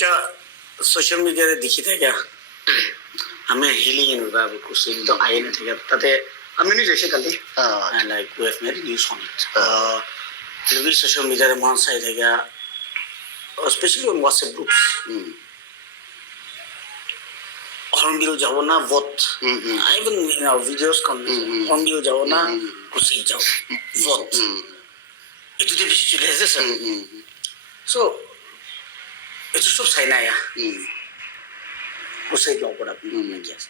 cha social media de dikhi tha kya hame healing in ba kuch to aaye na tha tate amini jaise kalli and like we have made news on it maybe social media de man sai tha kya especially on WhatsApp groups hornbill jabo na vote even in our videos come hornbill jabo na kuch jabo vote itu de bishi chile ase sir so it's so saina ya kuch job pora yes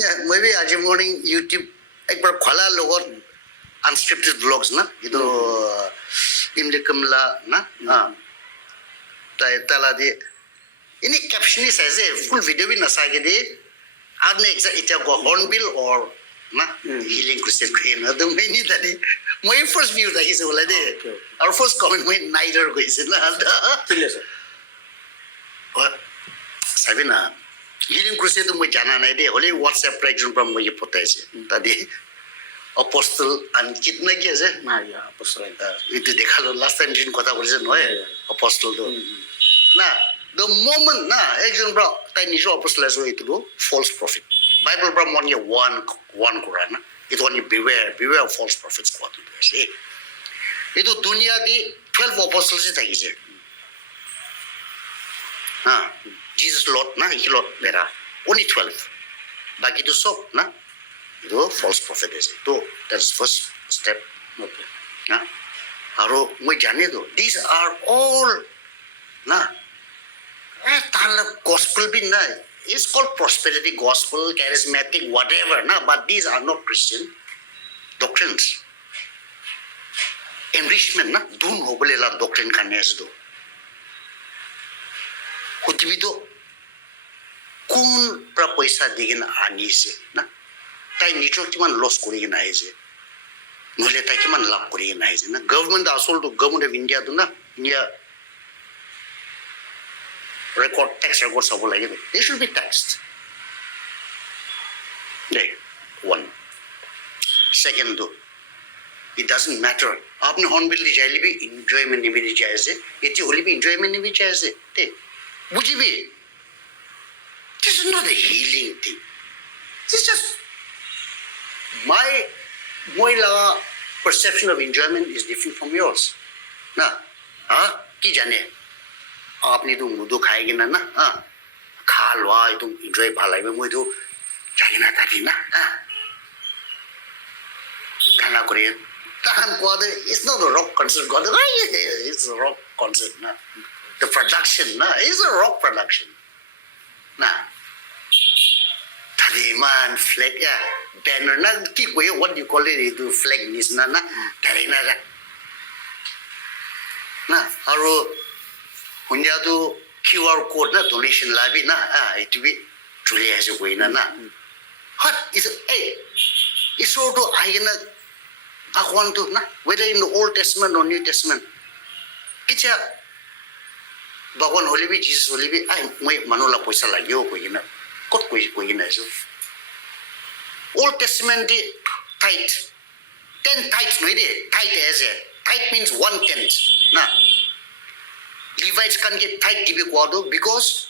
yeah maybe आज morning YouTube एक बार खोला लोगों unscripted vlogs ना ये तो इमले कमला ना ताला दे इन्हीं caption ही ऐसे full video भी नसा के दे आपने exact इतना को hornbill और ना healing crusade को ना तो मैं नहीं था my first view था किसे बोला दे our first comment में neither को इसे ना चलिए सर और सभी ना healing crusade तो मुझे जाना नहीं दे होले WhatsApp पर example मुझे पता है से तादे apostle and कितना किया से ना या apostle itu देखा लो last time जिन कथा बोले से नॉय apostle तो ना the moment ना example ताई निशो apostle ऐसे itu लो false prophet Bible पर मोनिया one Quran ना itu only beware of false prophets को तो ऐसे itu दुनिया दी 12 apostles से ताई से हाँ Jesus Lord ना ही Lord मेरा only 12 बाकी तो सब ना itu false prophet ऐसे तो that's first step okay ना और मैं जाने दो these are all ना ताला gospel भी ना it's called prosperity gospel charismatic whatever ना but these are not Christian doctrines enrichment ना दून हो बोले ला doctrine करने ऐसे दो खुद भी तो कौन पर पैसा देगी ना आनी से ना ताई नीचो की मन लॉस करेगी ना ऐसे मुझे ताई की मन लाभ करेगी ना ऐसे ना गवर्नमेंट आसोल तो गवर्नमेंट ऑफ इंडिया तो ना इंडिया record tax record सब बोला ये तो they should be taxed नहीं one second तो it doesn't matter आपने hornbill ली जाए भी enjoyment नहीं भी चाहिए से ये चीज़ होली भी enjoyment नहीं भी चाहिए से ते बुझी भी this is not a healing thing this is just my perception of enjoyment is different from yours ना हाँ की जाने आपने तो मुझे खाएगी ना हाँ खा लो आई तुम enjoy भालाई में मुझे तो जाएगी ना ताकि ना हाँ खाना करें ताकन को आदे it's not a rock concert को आदे it's a rock concert ना the production ना is a rock production ना tadi man flag ya banner na ki ko what do you call it itu flag nis na tadi na na aro punya tu QR code na donation la bi na itu bi truly has a way na hot is it's sort of I na I want to na whether in the Old Testament or New Testament kicha Bhagwan holy bi Jesus holy bi ai moi manula paisa lagyo ko ina kot ko ina so Old Testament di tithe 10 tithes no ide tithe as a tithe means 1/10 na Levites can get tithe dibi ko ado because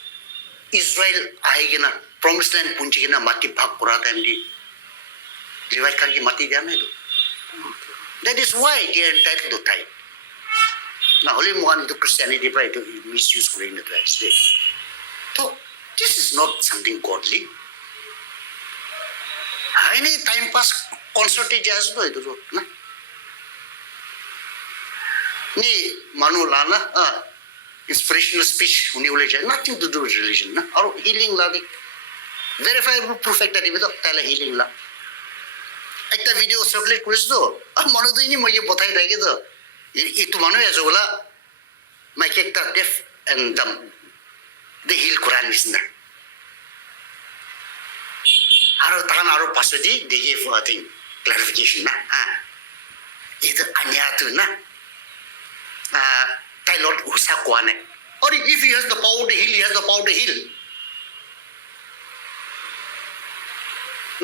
Israel aigena promised land punchigena mati bhag pura time di Levite can get mati diya na do that is why they are entitled to tithe na holy mo kan ito Christianity pa ito misuse ko rin ito as so this is not something godly any time pass concert jazz do ito na ni manu lana inspirational speech huni ule jay nothing to do with religion na or healing la di verifiable proof ekta dibe to tala healing la ekta video circulate korish to manu to ini moi bothai dai to itu manu ajola my ekta deaf and dumb the heal Quran is na aro takan aro pasadi they gave I think clarification na itu anya tu na tai Lord usa kwane or if he has the power to heal he has the power to heal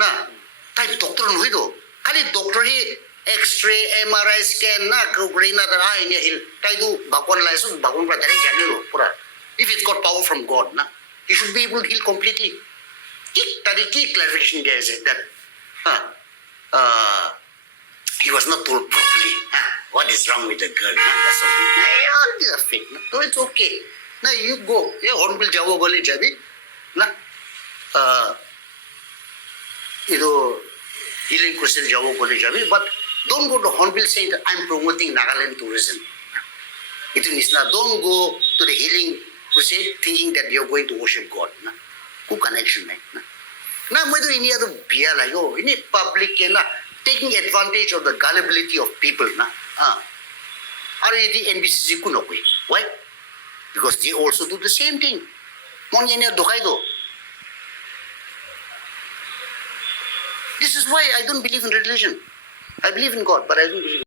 na tai doctor nui do kali doctor hi x-ray MRI scan na ko grina da ai ne heal tai du bakon lai su bakon pra dare jane lo pura if it's got power from God, na, he should be able to heal completely. Key clarification guys that he was not told properly. What is wrong with the girl? That's all. All these are fake. So it's okay. Now you go. Yeah, hornbill jabo gole jabi. Na, healing crusade jabo gole jabi. But don't go to hornbill saying that I'm promoting Nagaland tourism. It means na don't go to the healing crusade thinking that you're going to worship God. Na, who connection na? Na mo ito ini ato biya like ini public na taking advantage of the gullibility of people na. Are the NBCC kuno ko? Why? Because they also do the same thing. Mon yan ya dokay do. This is why I don't believe in religion. I believe in God, but I don't believe in